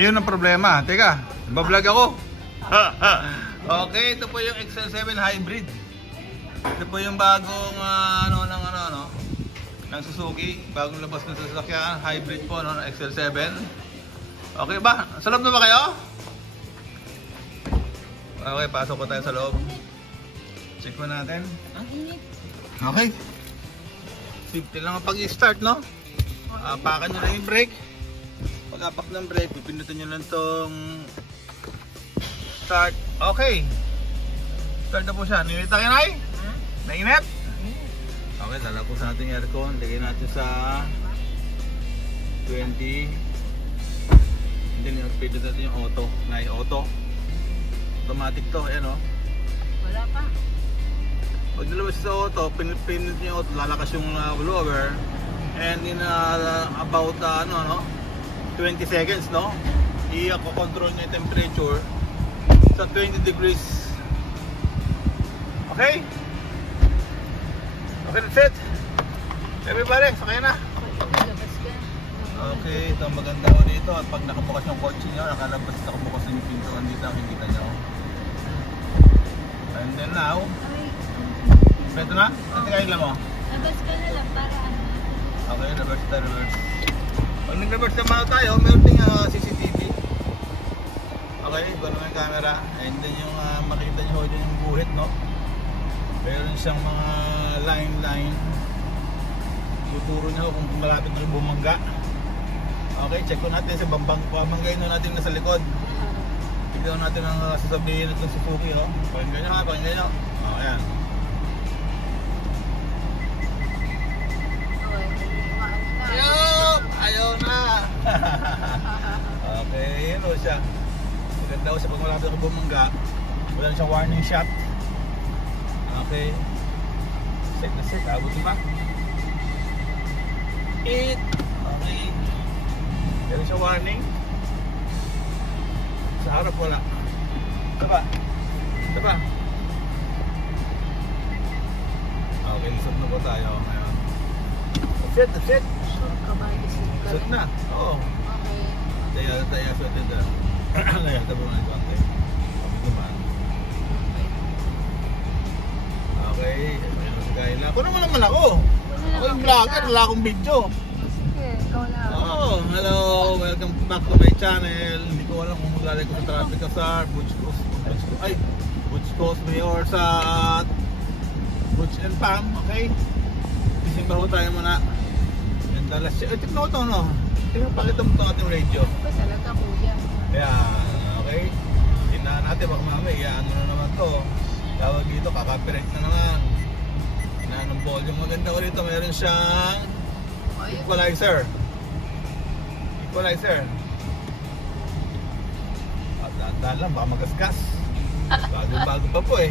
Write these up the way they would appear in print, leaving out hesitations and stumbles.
Iyon ang problema. Teka, bablog ako. Okay, ito po yung XL7 Hybrid. Ito po yung bagong ng Suzuki. Bagong labas ng sasakyan. Hybrid po ng XL7. Okay ba? Sa loob na ba kayo? Okay, pasok po tayo sa loob. Check po natin. Okay. Simple lang ang pag-i-start, no? Apakan nyo lang yung brake. Pag-apak ng brake, pipindutin nyo lang tong start. Okay. Start na po siya. Ninita kayo, Nay? Nainit? Okay, lalapos natin yung aircon. Lagay natin sa 20. And then pindutin natin yung auto. Nay, auto. Automatic to, ayan o. Wala pa. Pag nilabas sa auto, pinipinit niyo yung auto, lalakas yung blower. And in about 20 seconds, no? I-control niya yung temperature sa 20 degrees. Okay? Okay, that's it. Everybody, sakay na. Okay, ito ang maganda ko dito. At pag nakabukas yung kotse nyo, nakabukas yung pintuan dito, nakikita nyo. And then now, ito na? Ito kayo lang mo? Labas ka na lang para ano. Okay, reverse tayo, reverse. Pag nag-reverse naman tayo, meron ding CCTV. Okay, iba naman yung camera. And then yung makikita nyo dyan yung guhit, no? Meron siyang mga line. Tuturo nyo kung malapit na yung bumangga. Okay, check ko natin sa pamanggayin natin na sa likod. Tignan natin ang sasabihin natin sa Suzuki, no? Pakinggan nyo ha, pakinggan nyo. Ayan. Ayaw na. Okay, yun o siya. Maganda ko siya pag malapit ako bumangga. Wala na siyang warning shot. Okay. Set na set, abot ba? 8. Okay. Meron siya warning. Sa harap wala. Ito ba? Okay, lisod na po tayo ngayon. Set. Sure ka ba? Set na. Oo. Okay. Taya, set na. Ngayon, tabi mo na ito ante. Naman. Okay. Ayun sa kaila. Kung naman ako. Ako yung vlogger, wala akong video. Sige, ikaw na. Hello, welcome back to my channel. Hindi ko alam kung maglalagay ko sa traffic car, Butch Coast Mayor sa Butch and Pam, okay? Isimba ho tayo muna. And last year, tignan ko ito, no? Tignan, pakita mo ito ating radio. Ba talaga, kuya? Ayan, okay? Tignan natin, baka mamaya, ano na naman to? Tawag dito, kaka-copyright na naman. Tignan ng volume. Maganda ko dito, meron siyang equalizer. Dahan lang, baka magasgas. Bago pa po eh.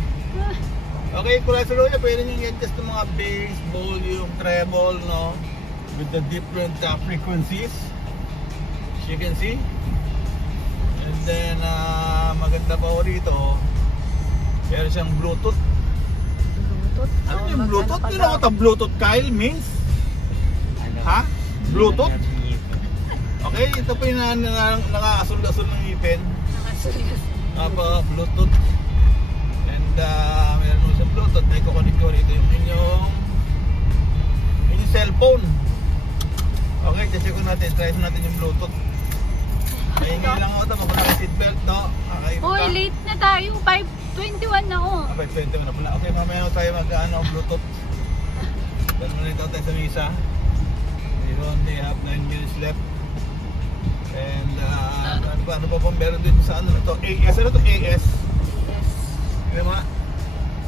Okay, equalizer niya, pwede nyo i-adjust ng mga bass, volume, treble, no? With the different frequencies. As you can see. And then, maganda pa ko rito. Meron siyang Bluetooth. Ano yung Bluetooth? You know what a Bluetooth, Kyle, means? Ha? Bluetooth? Okay, ito po yung naka-asul-asul ng ngipin. Bluetooth. And meron mo siyang Bluetooth. May kukunik ko rito yung inyong cellphone. Okay, check ko natin. Try natin yung Bluetooth. May lang ako ito. Magkakang seatbelt, no? Hoy, late na tayo. 5:21 na ako. 5:21 na pala. Okay, mamaya tayo mag-Bluetooth. Dahil mo nito tayo sa misa. We only have 9 minutes left. And ano pa pang meron dito sa ano na to? AS, ano to? AS? Yes. Kaya mga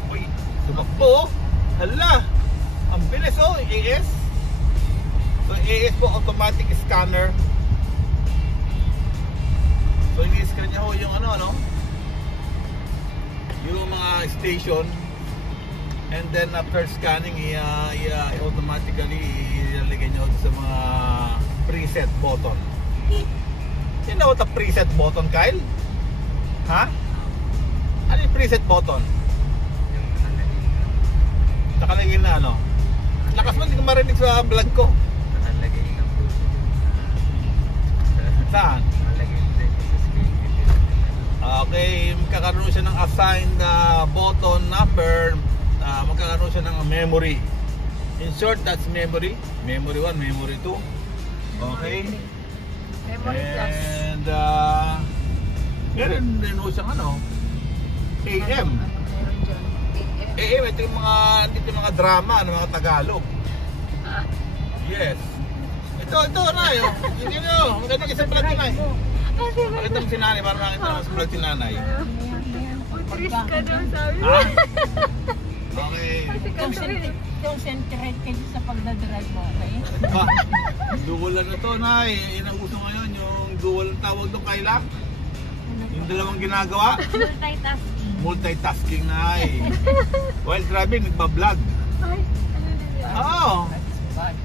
uy, tumakbo. Hala, ang bilis AS. So AS po, automatic scanner. So i-scan niya ho yung yung mga station. And then after scanning, automatically ilalagay nyo sa mga preset button. You know what a preset button, Kyle? Ha? Ano yung preset button? Nakalagay na ano? Lakas mo, hindi ko marinig sa vlog ko. Nakalagay na po. Saan? Okay, magkakaroon siya ng assigned button number, magkakaroon siya ng memory. In short, that's memory. Memory 1, memory 2. Okay. Memory plus. And meron din ho siyang ano, AM. Meron dyan. AM, ito yung mga drama ng mga Tagalog. Yes. Ito na yun. Hindi nyo. Maganda kasi vlog ko na eh. Makita mo si nanay, parang nakita mo sa vlog si nanay. Tris ka doon, sabi mo. Ha? Okay. Concentrate kayo sa pagdadrive mo, okay? Dual na to, nay. Yun ang uso ngayon, yung dual ang tawag doon, Kayla. Yung dalawang ginagawa. Multitasking. Multitasking, nay. While driving, nagbablog. Ay, ano na yan? Oo. That's bad.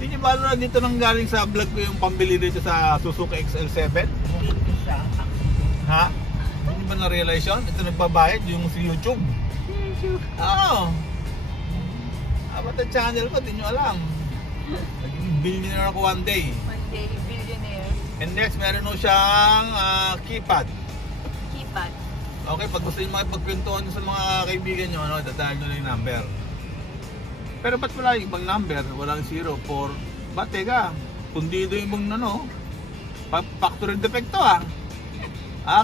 Hindi nyo ba na dito nang galing sa vlog ko yung pambili dito sa Suzuki XL7? Dito sa Ha? Hindi ba na-realize yun? Ito nagbabayad yung si YouTube. Oo. Apat ang channel ko, di nyo alam. Naging billionaire ako one day. One day, billionaire. And next, meron ho siyang keypad. Keypad. Okay, pag gusto nyo makipagkwentuhan sa mga kaibigan nyo, ano, dadaan nyo na yung number. Pero ba't wala yung ibang number? Walang 0, 4. Ba't teka? Pundido yung ibang ano? Factory defecto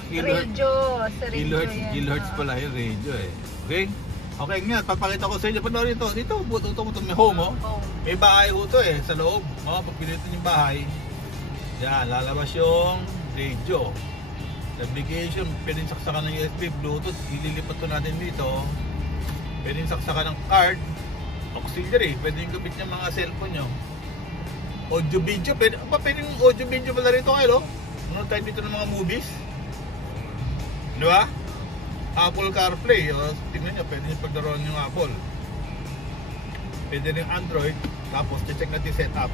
kilohertz. Radio. Sa radio yan. Kilohertz pala yung radio eh. Okay? Okay nga, papakita ko sa inyo. Panoorin ito. Dito, may home oh. Oh. May bahay ho to eh, sa loob. Pag pinitin yung bahay, yan, lalabas yung radio. Navigation, pwedeng saksakan ng USB, Bluetooth, ililipat to natin dito. Pwedeng saksakan ng card, auxiliary, pwedeng gabit yung mga cellphone nyo. Audio video, pwedeng audio video pala rito kayo, no? Ano tayo dito ng mga movies? Di ba? Apple CarPlay, tingnan nyo, pwede nyo pagdaroon yung Apple. Pwede rin Android, tapos check natin setup.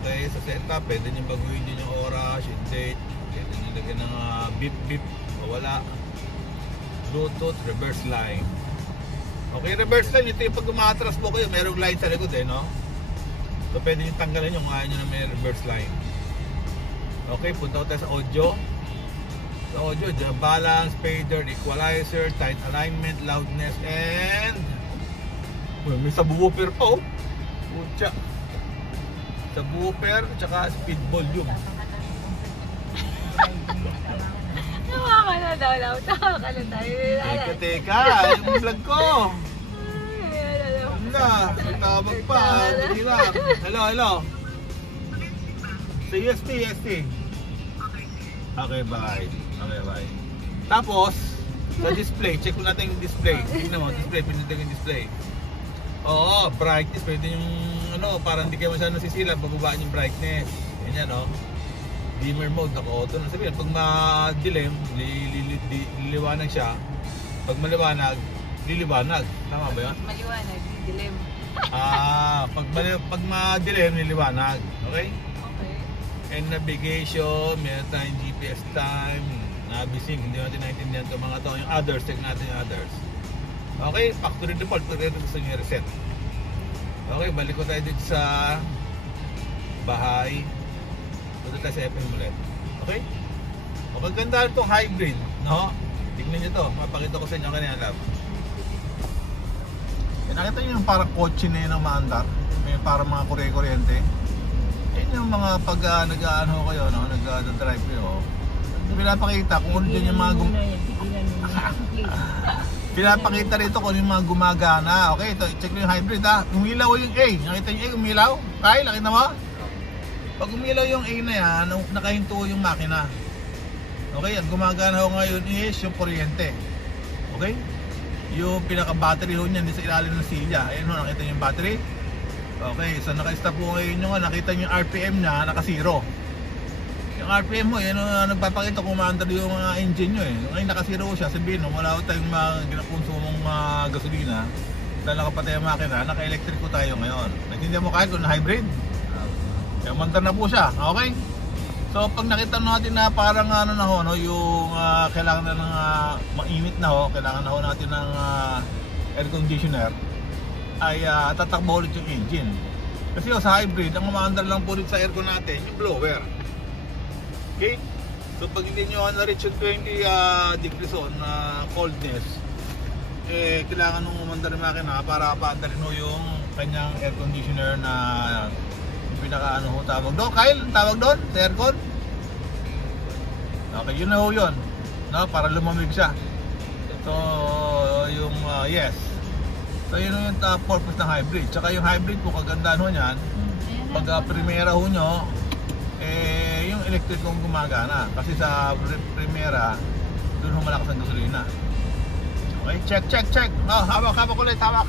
Okay, sa setup, pwede nyo baguhin nyo yung oras, yung date, pwede nyo lagyan ng beep beep, mawala. Bluetooth, reverse line. Okay, reverse line, ito yung pag umatras po kayo, merong line sa likod no? So pwede nyo tanggalin yung kung ayaw nyo na may reverse line. Okay, punta ko tayo sa audio. Sa audio, dyan, balance, fader, equalizer, tight alignment, loudness, and may subwoofer pa Pucha. Subwoofer, tsaka speed volume. Tawa ka na daw. Tawa ka na tayo. Teka, yung vlog ko. Wala, may tawag pa. Hindi lang. Hello. Say yes, Okay, bye. Tapos, sa display, check ko natin yung display. Tingnan mo, display, pinutin yung display. Oo, brightness, pwede yung para hindi kayo masyadong nasisila, bababaan yung brightness. Ganyan, dimmer mode, naka-auto na sabihin. Pag madilim, liliwanag siya. Pag maliwanag, liliwanag. Tama ba yun? Maliwanag, dilim. Pag madilim, liliwanag. Okay? Okay. And navigation, meron tayong GPS time, navising, hindi natin naintindihan ito mga to. Yung others, check natin yung others. Okay, factory default, pwede gusto nyo reset. Okay, balik ko tayo dito sa bahay. Punta tayo sa FM ulit. Okay? O, kaganda itong hybrid, no? Tignan nyo ito, mapakita ko sa inyo kanina lab. Nakita nyo yung parang kotse na yun ang maandar. May parang mga kuryente. Yan yung mga pag nag-ano kayo, nag-drive kayo. Pinapakita kung ano dyan yung mga pinapakita rito kung yung mga gumagana. Okay, ito, check nyo yung hybrid Umilaw yung A. Nakita nyo yung A, umilaw? Kyle, nakita mo? Pag umilaw yung A na yan, nakahinto yung makina. Okay, at gumagana ho ngayon is yung kuryente. Okay? Yung pinaka-battery ho niyan sa ilalim ng silya. Ayan ho, nakita nyo yung battery? Okay, so naka-stop po ngayon yung nakita nyo yung RPM niya, naka-zero. Yung RPM mo, yan nagpapakita kung maandar yung engine nyo Ngayon naka-zero siya, sabihin wala ko tayong ginakonsumong gasolina. Dahil nakapatay ang makina, naka-electric ko tayo ngayon. Naintindihan mo kahit kung hybrid? Kaya mandar na po siya, okay? So pag nakita natin na parang yung kailangan na ng mainit na kailangan na natin ng air conditioner, ay tatakbo ulit yung engine. Kasi sa hybrid, ang umaandar lang po ulit sa aircon natin, yung blower. Okay? So pag hindi nyo na-reach yung 20 degrees on coldness, kailangan nung umanda rin makina para paandarin mo yung kanyang air conditioner na yung pinaka ano ho tawag doon. Kyle, tawag doon sa aircon? Okay, yun na ho yun, no? Para lumamig siya. So yung yes, so yun yung purpose ng hybrid. Tsaka yung hybrid po, kagandahan ho niyan, pag primera ho nyo, yung electric kong gumagana. Kasi sa primera, doon ho malakas ang gasolina. Okay, check. Oh, hawak ulit, hawak.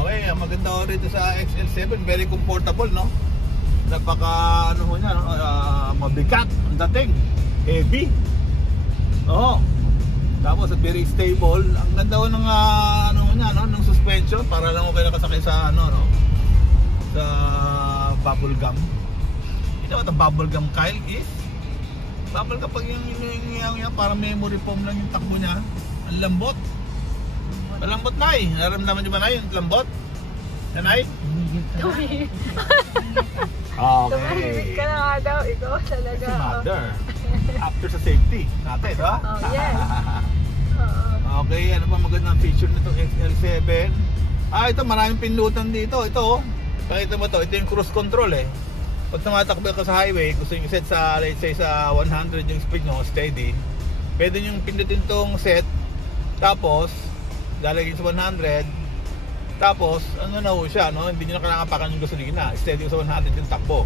Okay, maganda ho rito sa XL7. Very comfortable, no? Napaka, ano ho niya, no? Mabigat ang dating. Heavy. Oo. Tapos very stable. Ang ganda ho ng, ano ho niya, no? Ng suspension. Para lang ho kayo nakasakay sa, ano, no? Sa bubble gum. You know what a bubble gum, Kyle, is? Bubble kapag yung para memory foam lang yung takbo niya. Ang lambot. Malambot na eh. Naramdaman niyo ba na yung lambot? Nanay? Tumahimik. Okay. Ka na nga daw. Ikaw talaga. It's a matter. After sa safety natin, ha? Oh, yes. Okay, ano pa magandang feature nitong XL7? Ito maraming pindutan dito. Ito, pakita mo to. Ito yung cruise control eh. Pag tumatakbo ka sa highway, gusto nyo set sa, let's say sa 100 yung speed nyo, steady, pwede nyo pindutin tong set, tapos lalagay sa 100, tapos ano na ho siya, no? Hindi nyo na kailangan pakan yung gasolina, steady sa 100 yung takbo.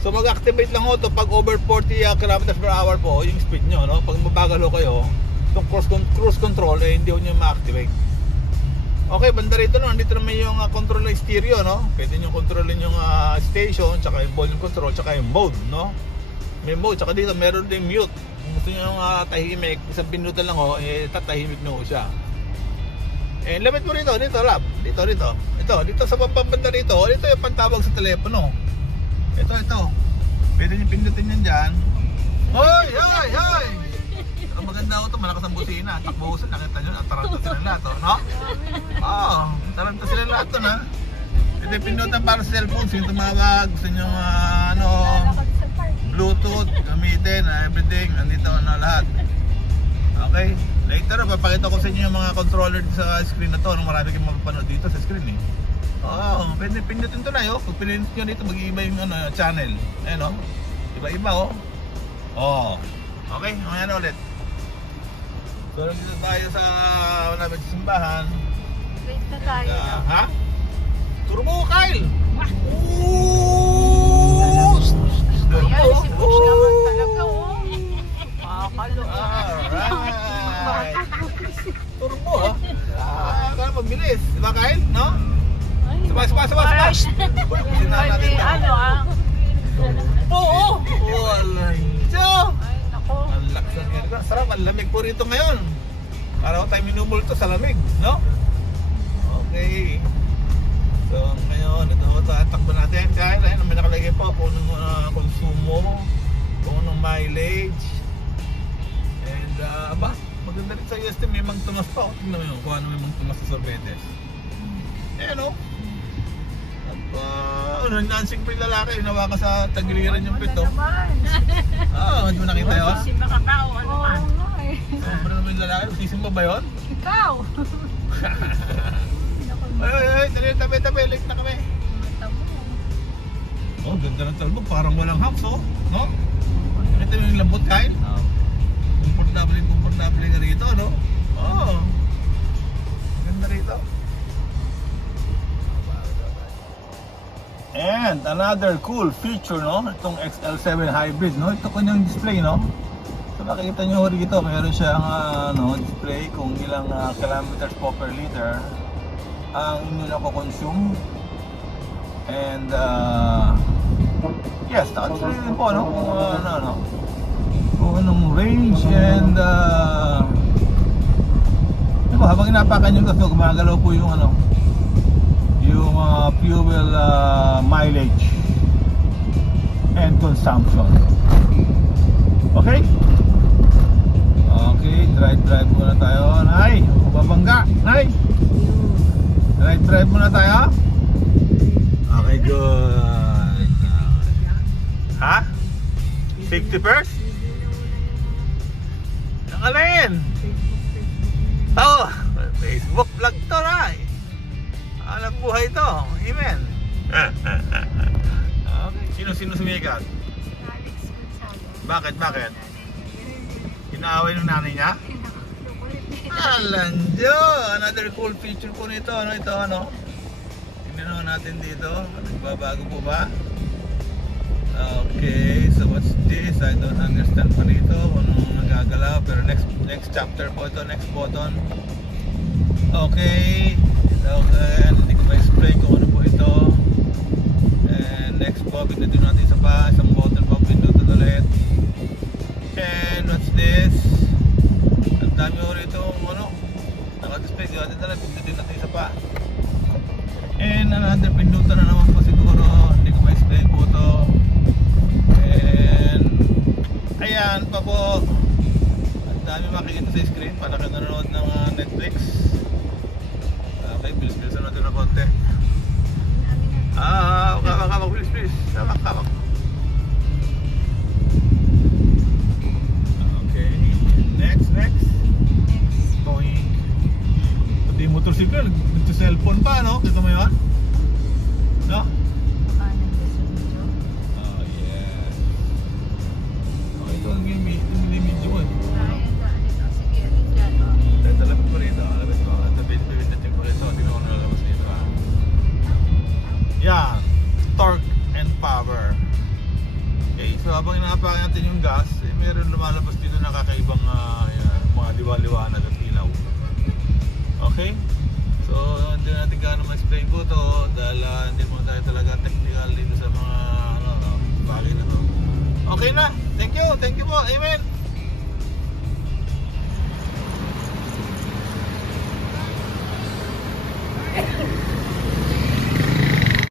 So mag-activate lang ho to pag over 40 km per hour po yung speed nyo, no? Pag mabagal ho kayo, itong cruise control, hindi ho nyo ma-activate. Okay, banda rito no, dito naman yung control ng stereo, no? Pwede nyo kontrolin yung station, tsaka yung volume control, tsaka yung mode, no? May mode, tsaka dito meron din mute. Kung gusto nyo tahimik, isang pinutan lang ho, tatahimik na ho siya. Lamit mo rito, dito lab, dito. Dito sa pampabanda rito, dito yung pantawag sa telepono. Ito. Pwede nyo pindutin yan dyan. Hoy! Ang maganda ko ito, malakas ang busina. Takbo ko sila, nakita nyo, taranta sila lahat, no? Oo, taranta sila lahat to, na. Ito yung pinutan para sa cellphone, yung tumawag, gusto nyo, Bluetooth, gamitin, everything, nandito na lahat. Okay, later, papakita ko sa inyo yung mga controller sa screen na to, nung marami kayong mapapanood dito sa screen, eh. Oo, pwede pindutin ito na, yo. Pag pindutin nyo dito, mag-iiba yung channel. Ayan, no? Iba-iba, oh. Oo. Okay, mamaya na ulit. So, nandito tayo sa malapit sa simbahan. Wait na tayo. Ha? Turbo, Kyle! Ooh! Ayan, si Bush naman talaga, oh. Makakalo. Alright. Turbo, kaya mabilis. Diba, Kyle? No? Sabay. Ay, ano, Oo! Walay. So, nako. ang lakas ng aircon. Sarap, ang lamig po rito ngayon. Para ko tayo minumulto sa lamig, no? Okay. So, ngayon, ito takbo natin. Kaya ayun, may nakalagay pa kung anong konsumo, kung anong mileage. And, maganda rin sa UST, may magtumas pa. Tingnan mo yun, kung ano may magtumas sa sorbetes. Ayan, no? At, nansing pa yung lalaki, nawa ka sa tagiliran yung pito. Hindi mo nakita yun? Si Makakao, ano Oo man. nga eh. Sobra naman yung lalaki, sisimba ba yun? Ikaw. Ay, tabi, late na kami. Oh, ganda ng talbog, parang walang humps, oh. No? Ito yung lambot, Kyle. Komportable nga rito, no? Oh. Ganda rito. And another cool feature, no? Itong XL7 Hybrid, no? Ito kanyang display, no? So makikita nyo rito, mayroon siyang display kung ilang kilometers per liter ang inyo nakokonsume. And yes, nakadisplay din po, no? Kung anong range and diba, habang inapakan nyo ito, gumagalaw po yung yung fuel mileage and consumption. Okay? Okay, drive muna tayo. Nay, babangga. Nay, drive muna tayo. Okay, good. Safety first? Ang alin? Oh, Facebook vlog to na eh. Alam buhay to. Amen. Okay. Sino sumikat? Bakit? Inaaway ng nanay niya? Alam nyo, another cool feature po nito. Ano? Tingnan natin dito. Nagbabago po ba? Okay, so what's this? I don't understand pa rito kung anong nagagalaw. Pero next chapter po ito, next button. Okay, hindi ko ma-explain kung ano po ito. And next po, pindutin natin isa pa. Isang button po, pindutin ulit. And what's this? Ang dami ko rito, naka-display. Pindutin natin isa pa. And another pindutan na naman po siguro. Hindi ko ma-explain po ito. And ayan pa po. Ang dami makikita sa screen para ka nanonood ng Netflix. Okay, bilis-bilis natin na konti. Kawak, bilis-bilis. Kawak. Okay, next. Going. Pati yung motorsiklo, nagsa-cellphone pa, no? Kita mo yun? No? Oh, yes. Oh, ito ang mini-medyo mo eh. Talapit ko rito. Ito, pinipindating ko rito. Tingnan ko na lalabas dito. Yan. Torque and power. Okay, so habang inapakan natin yung gas, meron lumalabas dito na kakaibang mga liwa-liwanag at ilaw. Okay? So, hindi natin gaano ma-explain po ito dahil hindi mo tayo talaga technical dito sa mga bagay na to. Okay na. Thank you po. Amen.